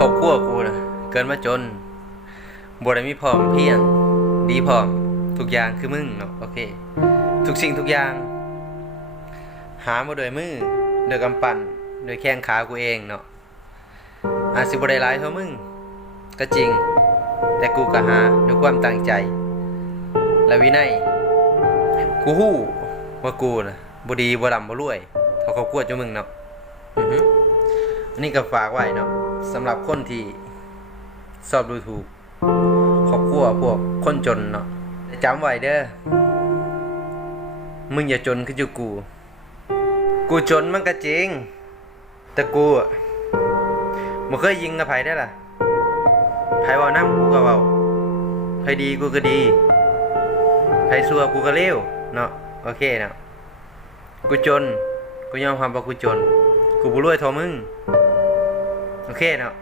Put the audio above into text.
ครอบครัวกูนะเกิดมาจนบ่ได้มีพร้อมเพียง ดีพร้อม ทุกอย่างคือมึงเนาะโอเค ทุกสิ่งทุกอย่าง หามาโดยมือโดยกำปั้นโดยแข้งขากูเองเนาะอาจสิบ่ได้หลายเท่ามึง ก็จริง แต่กูก็หาด้วยความตั้งใจ และวินัย กูฮู้ว่ากูนะบ่ดีบ่ร่ำบ่รวย เท่าครอบครัวเจ้ามึงเนาะอือฮึอันนี้ก็ฝากไว้เนาะ สำหรับคนที่ชอบดูถูกครอบครัวพวกคนจนเนาะจำไว้เด้อมึงอย่าจนคืออยู่กู กูจนมันก็จริง แต่กูอะบ่เคยยิงกับไผได้ล่ะไผเว้านำกูก็เว้าไผดีกูก็ดีไผซัวกูก็เลวเนาะโอเคเนาะกูจน กูยอมรับว่ากูจน กูบ่รวยเท่ามึง โอเคเนาะ